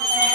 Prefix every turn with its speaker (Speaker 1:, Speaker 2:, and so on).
Speaker 1: Yeah.